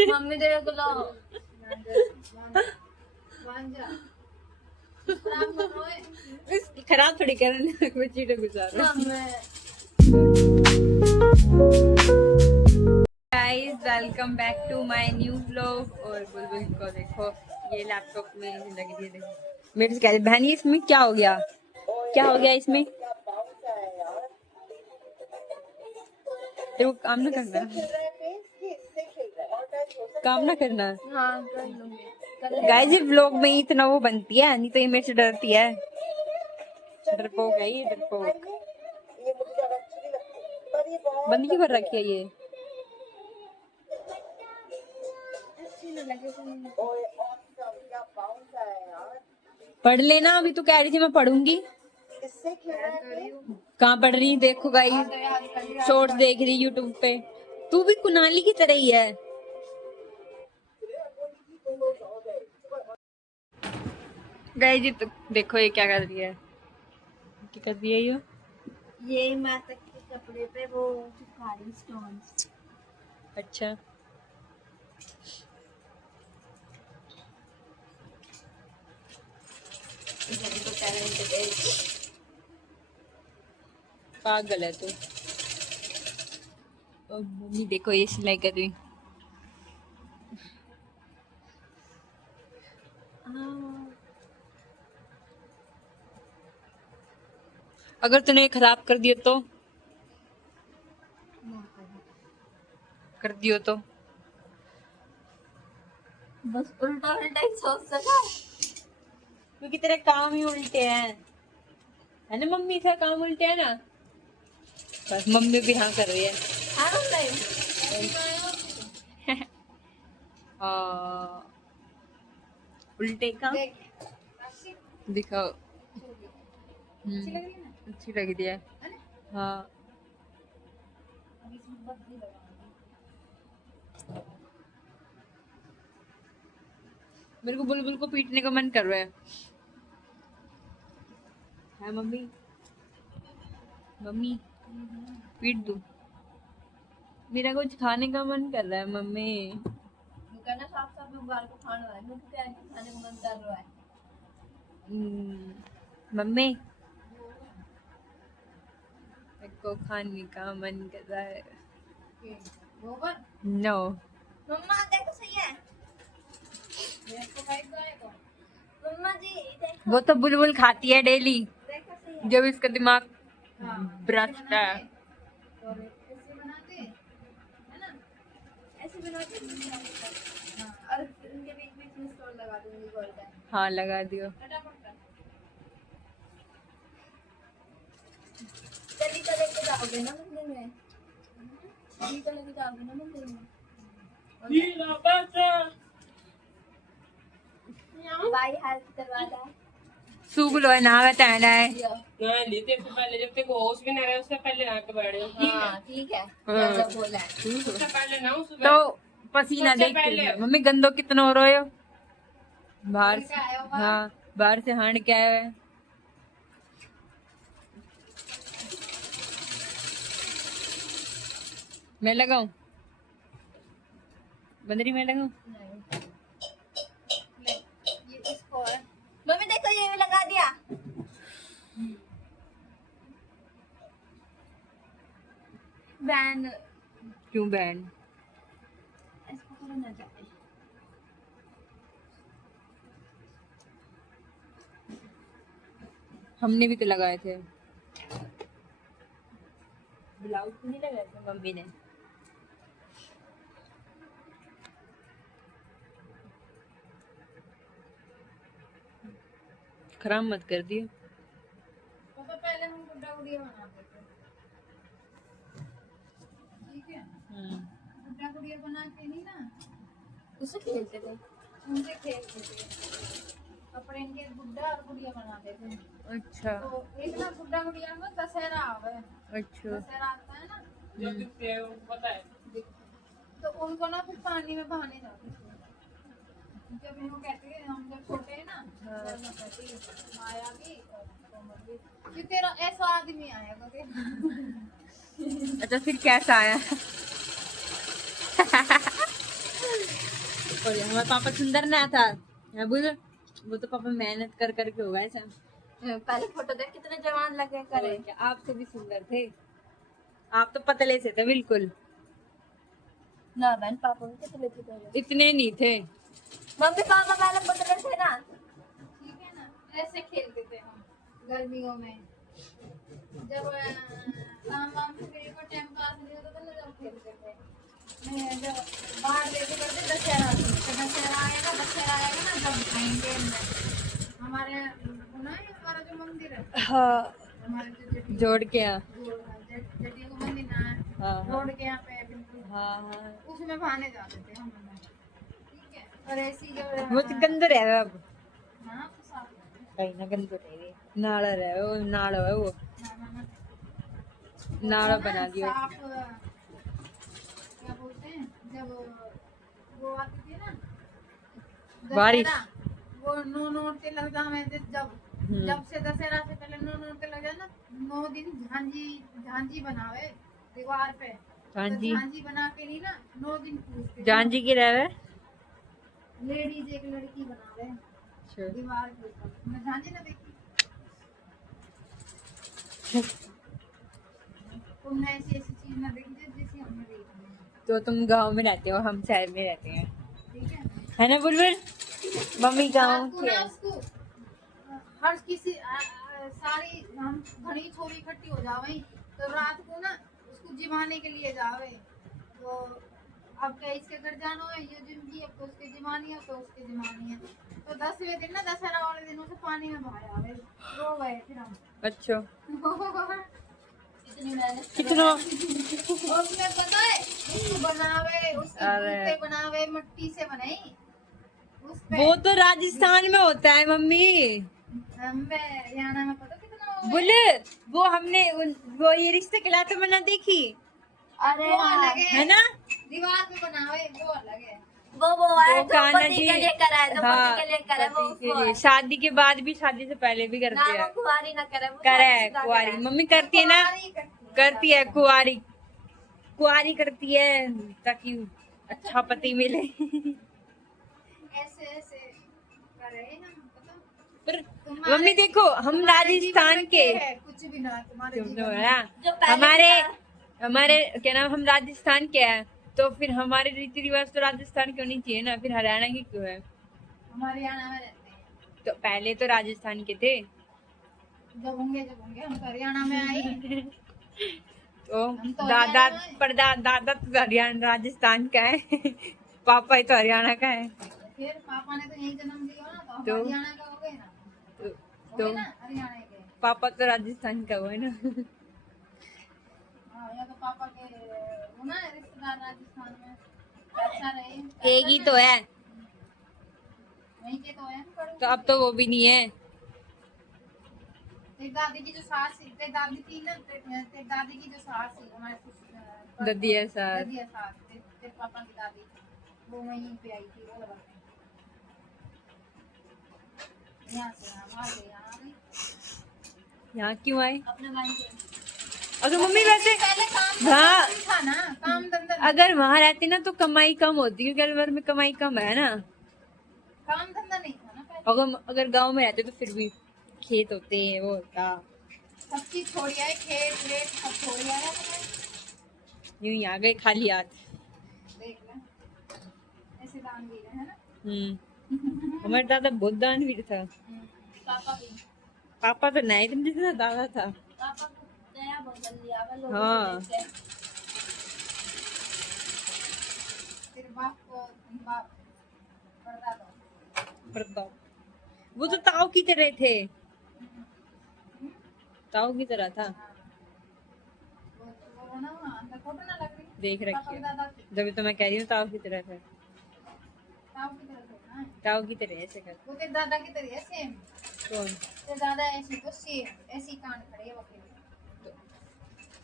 Mummy तेरे को लाओ खराब थोड़ी करने में चीटे गुजार guys, welcome back to my new vlog. और बुलबुल को देखो, ये लैपटॉप में लगी है। देखो मेरे से कह रही बहन, इसमें क्या हो गया, क्या हो गया इसमें? तेरे को काम ना करना, काम ना करना। हाँ कर लूंगी। गाइस, ये व्लॉग में ही इतना वो बनती है, नहीं तो ये मेरे से डरती है। डरपोक है ये, डरपोक। बंद क्यों कर रखी है ये? पढ़ लेना, अभी तो कह रही थी मैं पढ़ूंगी। कहाँ पढ़ रही? देखो गाइस, शॉर्ट्स देख रही यूट्यूब पे। तू भी कुनाली की तरह ही है। गाइस जी, तो देखो ये क्या कर रही है, क्या कर रही है ये माता के कपड़े पे वो चिपका रही स्टोन्स। अच्छा, पागल है तू। और मम्मी देखो ये सिलाई कर रही। अगर तूने ये खराब कर दिया तो, कर दियो तो बस उल्टा उल्टा ही सोच सका। क्योंकि तेरे काम ही उल्टे हैं, है ना मम्मी? से काम उल्टे है ना। बस मम्मी भी हाँ कर रही है। हाँ, उल्टे काम दिखाओ। अच्छी लग रही है। हाँ, मेरे को बुलबुल को पीटने का मन कर रहा है मम्मी? मम्मी पीट दूं? मेरा कुछ खाने का मन कर रहा है मम्मी। कहना साफ साफ बाल को खाना है, मुझे क्या खाने का मन कर रहा है। मम्मी मेरे को खाने का मन कर रहा है। नो, मम्मा देखो सही है। मम्मा जी देखो, वो तो बुलबुल खाती है डेली, देखो सही है। जब इसका दिमाग भ्रष्ट है। ऐसे बनाते है ना, ऐसे बनाते हाँ, और उनके बीच बीच में स्टोन लगा दूंगी गोल का। हाँ लगा दियो। फटाफट कर। चली तो लेके जाओगे ना मंदिर में? चली तो लेके जाओगे ना मंदिर में? भाई हेल्प करवा दे। सूख लो है, नहावे तैना है। लेते से पहले, जब तक होश भी नहीं रहे उससे पहले यहाँ पे बैठ जाओ। हाँ ठीक है, जब बोला है। उससे पहले ना सुबह तो पसीना देख के मम्मी गंदो कितना हो रहे हो बाहर से। हाँ, बाहर से हांड के आए हुए। मैं लगाऊं? बंदरी मैं लगाऊं? ये इसको है। मम्मी देखो ये भी लगा दिया। बैंड क्यों बैंड? इसको करना चाहिए। हमने भी तो लगाए थे। ब्लाउज तो नहीं लगाए थे मम्मी ने। खराब मत कर दियो। तो पहले हम गुड्डा गुड़िया बनाते थे, ठीक है? गुड्डा गुड़िया बना के नहीं ना, उससे खेलते थे, उनसे खेलते थे। कपड़े इनके गुड्डा और गुड़िया बनाते थे। अच्छा, तो एक ना गुड्डा गुड़िया में दशहरा आवे। अच्छा। दशहरा आता है ना, पता है। तो उनको ना फिर पानी में बहाने जाते थे। जब इनको कहते हैं, हम जब छोटे हैं ना, माया भी और कोमल भी, कि तेरा ऐसा आदमी आएगा के। अच्छा, फिर कैसा आया? पापा हमारा पापा सुंदर ना था बोल वो तो पापा मेहनत कर करके होगा ऐसा पहले फोटो देख कितने जवान लगे करे। क्या आप तो भी सुंदर थे आप तो पतले से थे बिल्कुल ना बहन पापा भी कितने थे पहले। इतने नहीं थे मम्मी पापा पहले पतले थे ना। ठीक है ना, ऐसे खेलते थे हम गर्मियों में, जब काम वाम से फ्री को टाइम पास नहीं होता था ना, जब खेलते थे। मैं जब बाहर लेके करते दशहरा, तो दशहरा आएगा ना जब आएंगे अंदर। हमारे ना हमारा जो मंदिर है, हाँ हमारे जो जटी जोड़ के हाँ जटी को मंदिर ना है, हाँ रोड के यहाँ पे बिल्कुल, हाँ हाँ उसमें बहाने जाते थे हम लोग। ठीक है, और ऐसी जब वो तो गंदो रह अब हाँ तो साफ है। कहीं ना गंदो रह नाला रहे वो नाला है वो ना, ना, ना। नाला तो बना ना दिया साफ, क्या बोलते हैं, जब वो आती थी ना बारिश। दशहरा, वो नो नोट लग जाए जब से दशहरा से पहले नो नोट लग जाए ना, 9 दिन झांझी बनावे दीवार पे। झांझी? तो झांझी बना के नहीं ना 9 दिन पूजते। जानजी की रहे लेडीज एक लड़की बनावे दीवार के ऊपर। मैं झांझी ना देखी, तुमने ऐसी चीज ना देखी जैसी हमने देखी है। तो तुम गांव में रहते हो हम शहर में रहते हैं ठीक है ना बुलबुल मम्मी गांव रात को की ना है उसको हर किसी सारी हम घनी छोरी इकट्ठी हो जावे, तो रात को ना उसको जिमाने के लिए जावे। तो अब क्या इसके घर जाना है ये जिंदगी, अब तो उसके जिमानी है, तो उसके जिमानी है। तो 10वें दिन ना दशहरा वाले दिन उसे पानी में बहाया आवे, रो गए फिर हम। अच्छा इतनी मेहनत कितना और उसमें पता है उसको बनावे, उसके अरे। जूते बनावे मट्टी से बनाई उस पे। वो तो राजस्थान में होता है मम्मी हरियाणा में पता कितना हो बोले वो हमने वो ये रिश्ते के लाते मना देखी अरे वो हाँ। अलग है ना दीवार पे बनावे, वो अलग है। वो है वो जो कान्हा पति जी के लिए करा है, जो हाँ पति के लिए करा है, वो पति के उसको लिए। है। शादी के बाद भी शादी से पहले भी ना करते वो हैं कुंवारी ना करे, वो करे शादीशुदा कुआरी करे। मम्मी करती है ना करती है कुआरी कुआरी करती है ताकि अच्छा पति मिले ऐसे ऐसे करे हम पता। पर तुम्हारे- मम्मी देखो हम तुम्हारे जीवन राजस्थान में के क्या है? कुछ भी ना तुम्हारे तुम जीवन तो में। है जो ना पहले हमारे की हमारे क्या नाम हम राजस्थान के हैं तो फिर हमारे रीति रिवाज तो राजस्थान के होनी चाहिए ना फिर हरियाणा की क्यों है हम हरियाणा में रहते हैं। तो पहले तो राजस्थान के थे जब होंगे हम तो हरियाणा में आए। तो हम तो दादा हरियाणा में। दादा तो हरियाणा राजस्थान का है पापा ही तो हरियाणा का है फिर पापा ने तो यही जन्म दिया ना, तो हम तो- हरियाणा का हो गए ना, तो, हो गए तो ना हरियाणा के। पापा तो राजस्थान का हुआ है ना हाँ, या तो पापा के वो ना रिश्तेदार राजस्थान में अच्छा रहे। एक ही तो है वहीं के तो है ना, तो अब तो वो भी नहीं है तेरी दादी की जो सास थी, तेरी दादी थी ना, तेरी दादी की जो सास थी हमारे ददिया सास। ददिया सास, तेरे पापा की दादी, वो वहीं पे आई थी, वो लगा यहाँ से यहाँ आ गई, यहाँ आ गई। यहाँ क्यों आए अपने भाई के। अगर मम्मी वैसे पहले काम हाँ धंधा था ना, काम धंधा अगर वहाँ रहते ना तो कमाई कम होती क्योंकि अलवर में कमाई कम है ना काम धंधा नहीं था ना पहले। अगर गांव में रहते तो फिर भी खेत होते हैं वो होता सब चीज छोड़ आए, खेत वेत सब छोड़ आया। यूं ही आ गए खाली हाथ देख ले ऐसे दान दी है ना। हमारे दादा बहुत दानवीर था पापा भी। पापा तो नहीं तुम जैसा दादा था पापा को दया बहुत जल्दी आवे लोगों हाँ। को देख के। तेरे बाप को बाप पर्दा दो। प्रताप वो तो ताऊ की तरह थे ताऊ की तरह था वो ना अंदर फोटो ना लग रही। देख पापा रखी के है दादा की जब तो मैं कह रही हूँ ताऊ की तरह था ताऊ की तरह से ना, ताऊ की तरह ऐसे कर वो तेरे दादा की तरह है सेम। कौन तेरे दादा ऐसी तो सेम ऐसी कान खड़े हैं वकील।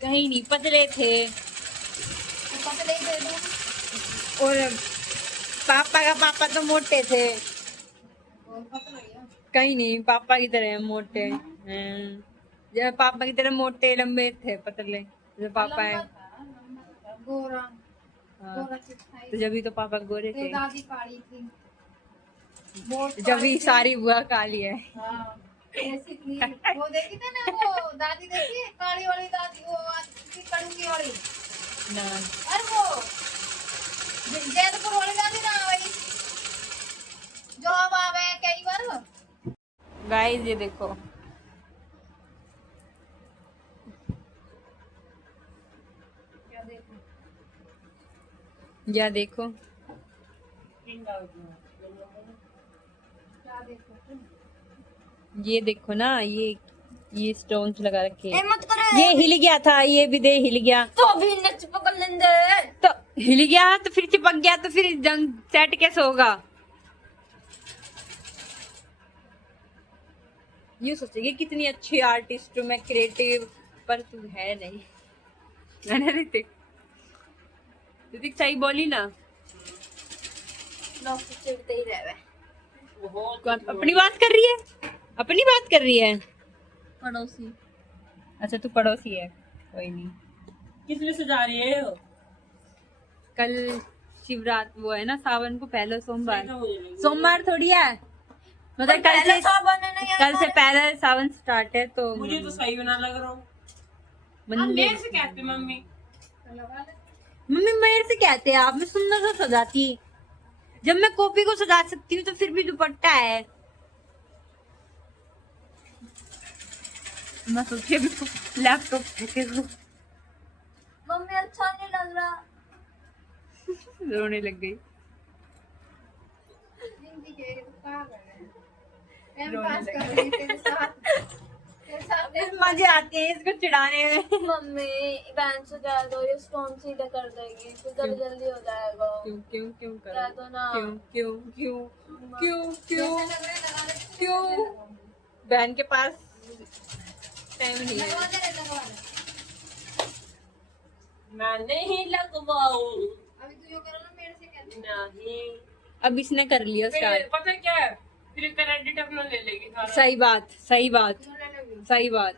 कहीं नहीं पतले थे तो पतले ही दे दो। और पापा तो मोटे थे और पतला ही है। कहीं नहीं पापा की तरह मोटे जब पापा की तरह मोटे लंबे थे पतले जो पापा है लंबा था, गोरा। हाँ। गोरा चिट्ठाई तो जब तो पापा गोरे तेरी थे, दादी काली थी बहुत जब काली थी। सारी बुआ काली है। हाँ बेसिकली वो देखी थी ना वो दादी देखी है? काली वाली दादी वो आती कड़ूंगी वाली ना अरे वो जैदपुर वाली दादी ना वही जो अब आवे कई बार गाइस ये देखो, क्या देखो या देखो क्या देखो ये देखो ना, ये स्टोन्स लगा रखे ए हैं। मत करो ये हिल गया था, ये भी दे हिल गया तो अभी नच पकड़ लेंगे। तो हिल गया तो फिर चिपक गया तो फिर जंग सेट कैसे होगा? ये सोचेगी कितनी अच्छी आर्टिस्ट हूँ मैं, क्रिएटिव, पर तू है नहीं। है ना ऋतिक? ऋतिक सही बोली ना? लोग तो चिढ़ते ही रहे कौन अपनी बात कर रही है? अपनी बात कर रही है? पड़ोसी। अच्छा तू पड़ोसी है, कोई नहीं। किस लिए सजा रही है? कल शिवरात वो है ना, सावन को पहला सोमवार। ऐसा मुझे लगा। सोमवार थोड़ी है, मतलब कल से, कल से पहला सावन स्टार्ट है तो मुझे तो सही बना लग रहा हूँ। मंदिर। मेरे से कहते मम्मी लगा ले मम्मी मेरे से कहते हैं आप, मैं सुंदर सा सजाती, जब मैं कॉपी को सजा सकती हूँ तो फिर भी दुपट्टा है। मैं सोचिए लैपटॉप फेंके दूं। मम्मी अच्छा नहीं लग रहा। रोने लग गई। हिंदी के पागल है टाइम पास कर रही है तेरे साथ मजे आते हैं इसको चिढ़ाने में। मम्मी बहन से कह दो ये स्टोन सीधा कर देगी फिर जल्दी जल्दी हो जाएगा। क्यों क्यों क्यों कह कर? दो ना। क्यों क्यों क्यों क्यों क्यों लग रहा है लगा ले क्यों? बहन के पास टाइम नहीं है। लगवा दे मैं नहीं लगवाऊं। अभी तू जो करो ना मेरे से कहते नहीं अब इसने कर लिया फिर स्टार्ट। पता है क्या है? फिर क्रेडिट अपना ले लेगी सारा। सही बात, सही बात, क्यों ले लोगी सही बात।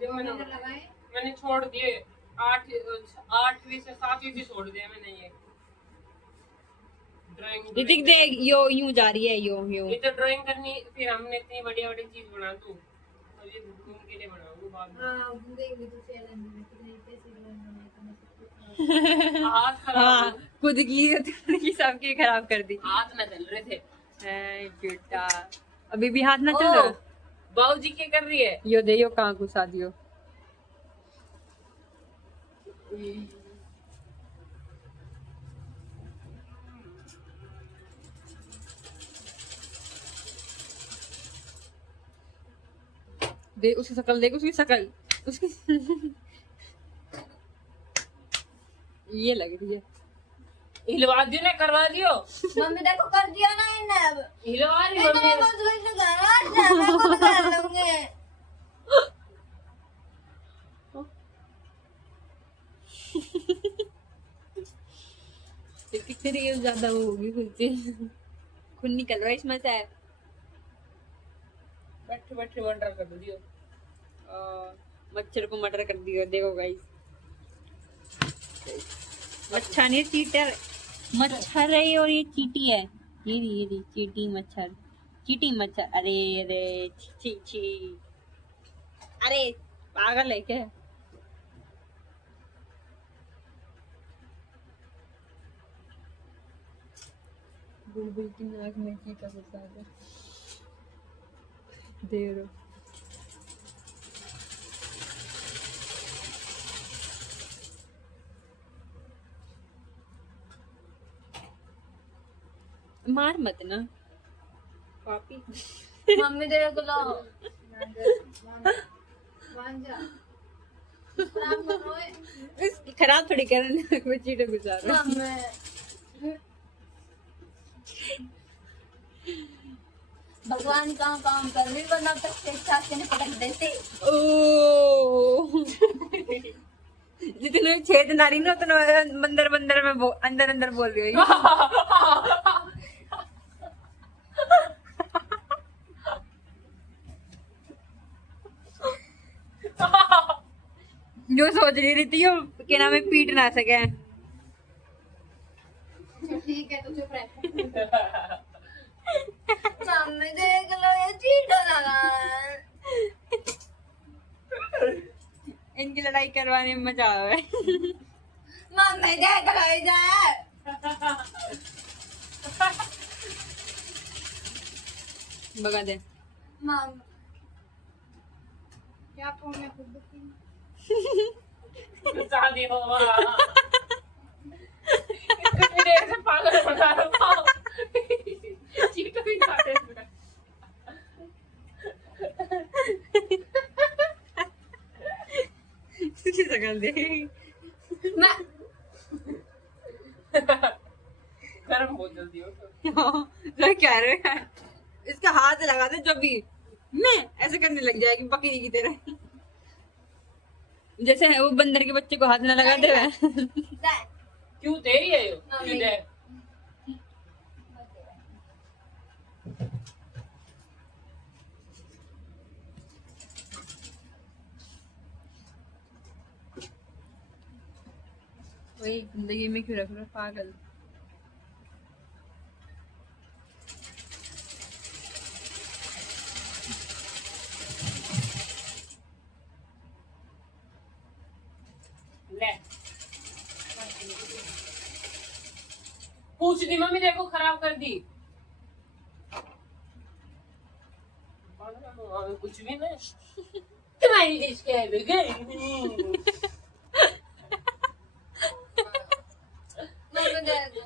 जो मैंने लगाए मैंने छोड़ दिए 8वीं से 7वीं से छोड़ दिया मैंने ये ड्राइंग। ऋतिक देख यो यूं जा रही है, यो यो। ये तो ड्राइंग करनी, फिर हमने इतनी बढ़िया बढ़िया चीज बना दूं और ये घूम के लिए बनाऊंगा बाद में। हाँ देख ली तू चैलेंज में कितने कैसे ड्राइंग बनाई तूने सब कुछ हाथ खराब हाँ खुद की सबकी खराब कर दी। हाथ न चल रहे थे। है बेटा, अभी भी हाथ ना चल रहा। बाबूजी क्या कर रही है? यो दे यो कहाँ घुसा दियो। देख उसकी शक्ल, देख उसकी शक्ल, उसकी ये लग रही है। हिलवा दियो ना, करवा दियो। मम्मी देखो कर दिया ना इन्हें अब। हिलवा रही इतने मम्मी। बस वही घर मैं खुद कर लूंगी। कितनी ज्यादा वो होगी खुद खून निकल रहा है इसमें से। बैठे बैठे मर्डर कर दियो। मच्छर को मर्डर कर दिया। देखो गाइस, मच्छर नहीं चीटर, मच्छर है ये और ये चीटी है। ये चीटी मच्छर, चीटी मच्छर। अरे अरे छी छी, अरे पागल है क्या? बुलबुल की नाक में चीटा घुसा दे। दे रो। मार मत ना पापी। मम्मी देख लो। वांजा खराब मत रोए खराब थोड़ी कर नाक में चीटे घुसा रहा है। मम्मी भगवान कहाँ काम कर रही वरना तक के साथ के पटक देते। ओ जितने छेद नारी ना उतना बंदर बंदर में अंदर अंदर बोल रही है। जो सोच रही थी यो के नाम में पीट ना सके। ठीक है तो चुप रह। मम्मी देख लो ये चीटा लगा है। इनकी लड़ाई करवाने में मजा आ रहा है। मम्मी देख लो इधर। भगा दे। मम क्या कहूँ मैं खुद दुखी हूँ। शादी हो कितनी देर से पागल बना रहा हूँ। चीटो ही खाते हैं। तुझे शक्ल दे। मैं गर्म बहुत जल्दी हो तो। तो क्या रहे हैं? इसका हाथ लगा दे जब भी मैं ऐसे करने लग जाएगी बकरी की तरह। जैसे है वो बंदर के बच्चे को हाथ ना लगा दे। क्यों तेरी है यो? क्यों दे? वही जिंदगी में क्यों रख रहे हो पागल। ले पूछ दी मम्मी देखो खराब कर दी। कुछ भी नहीं तुम्हारी डिश क्या है मम्मी देख लो।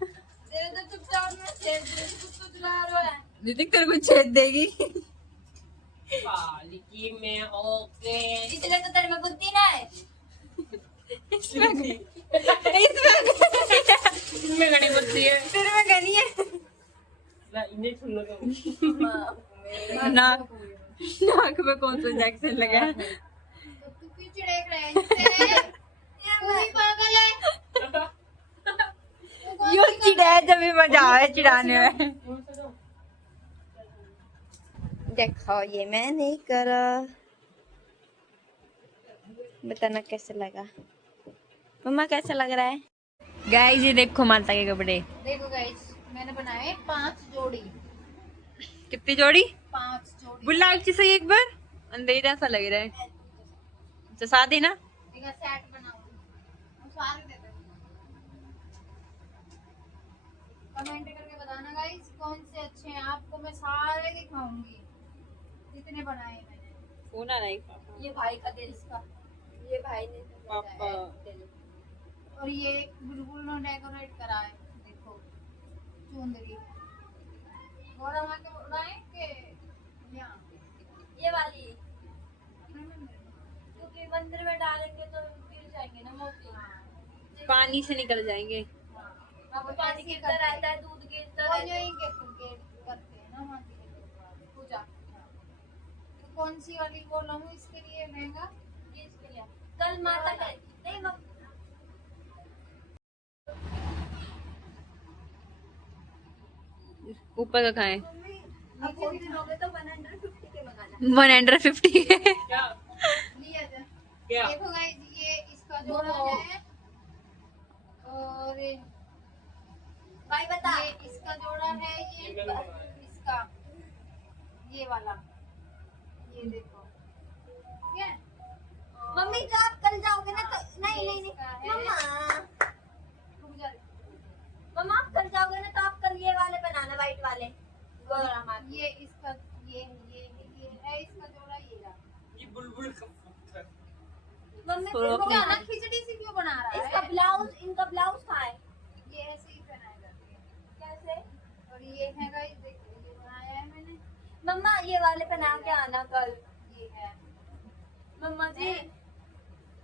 तेरे तो चुपचाप में छेद दे कुछ तो चला रहा है। दीदी तेरे को छेद देगी। पालिकी में ओके इसलिए तो तेरे में बुद्धि ना है। इसमें इसमें घड़ी बुद्धि है तेरे में गनी है। ना इन्हें सुन लो तो नाक नाक में कौन सा इंजेक्शन लगा है? तो तू क्यों चिढ़ेक रहा है इससे? तू ही पागल है। तू कौन यो सी चिढ़ाए जब भी मजा आवे चिढ़ाने में। देखो ये मैं नहीं करा। बताना कैसे लगा। मम्मा कैसा लग रहा है? गाइस ये देखो माता के कपड़े। देखो गाइस मैंने बनाए 5 जोड़ी। कितनी जोड़ी? 5 जोड़ी। बुला अच्छी सही एक बार अंधेरा सा लग रहा है। तो शादी ना एक सेट बनाऊंगी। हम सारे दे देंगे। कमेंट करके बताना गाइस कौन से अच्छे हैं। आपको मैं सारे दिखाऊंगी जितने बनाए मैंने। फोन आ रहा है ये भाई का दिल इसका। ये भाई ने पापा। और ये बिल्कुल ना डेकोरेट करा है। देखो चुंदरी और हम आके उड़ाए के यहाँ ये वाली क्योंकि मंदिर में डालेंगे तो गिर जाएंगे ना मोती। पानी से निकल जाएंगे। अब पानी गिरता रहता है दूध गिरता वो रहता जो है। ही करते हैं ना वहाँ की पूजा। तो कौन सी वाली बोलूँ इसके लिए लहंगा? ये इसके लिए कल माता का नहीं ऊपर का खाएं। अब बहुत दिन हो गए तो 150 के मंगाना। 150 क्या लिया जा। क्या देखो गाइस ये इसका जोड़ा है और भाई बता। ये इसका जोड़ा है। ये इसका ये वाला ये देखो ठीक है। मम्मी जब आप कल जाओगे ना तो नहीं नहीं नहीं इसका है। मम्मा रुक जा। मम्मा आप कल जाओगे ना तो आप कल ये वाले बनाना वाइट वाले गोरा मार ये इसका ये है इसका जोड़ा ये रहा। ये बुलबुल का पुत्र। मम्मी तो फिर अपनी- वो ना खिचड़ी सी क्यों बना रहा इसका है? ब्लाउज इनका ब्लाउज कहाँ है? ये ऐसे ही पहनाया जाता है। कैसे? और ये है गाइस देखो ये बनाया है मैंने। मम्मा ये वाले पहना के आना कल। ये है मम्मा जी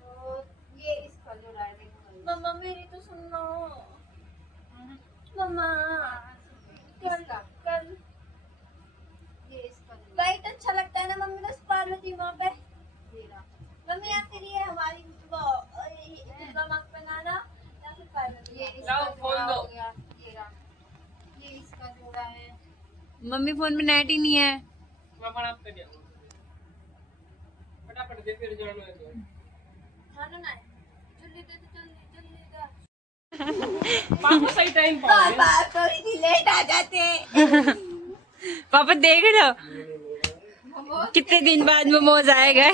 और ये इसका जोड़ा है देखो गाइस। मम्मा मेरी तो सुनो। हम्म। मम्मा कल इसका कल ये इसका जोड़ा वाइट अच्छा लगता है ना मम्मी बस पार्वती वहाँ पे। ये रहा। मम्मी या फिर ये हमारी वो दुर्गा माँ को पहनाना या फिर पार्वती ये माँ को। इसका लाओ, फोन जोड़ा दो। हो गया। ये रहा। ये इसका जोड़ा है। मम्मी फोन में नेट ही नहीं है। मैं बना कर दिया फटाफट दे फिर जाना है तो खाना ना है। जल्दी दे दो जल्दी जल्दी दे। पापा सही टाइम पर आए। थोड़ी लेट आ जाते। पापा देख रहे हो कितने दिन बाद मोमोज आए गए।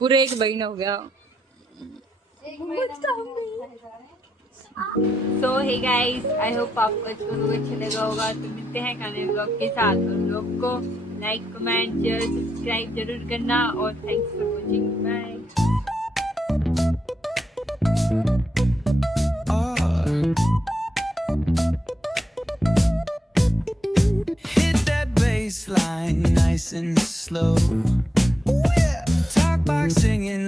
पूरे 1 महीना हो गया। सो हे गाइस, आई होप आपको आज का व्लॉग अच्छा लगा होगा। तो मिलते हैं खाने व्लॉग के साथ। व्लॉग को लाइक, कमेंट, शेयर, सब्सक्राइब जरूर करना और thanks for watching. Bye. Hit that bass line nice and slow. Talk box singing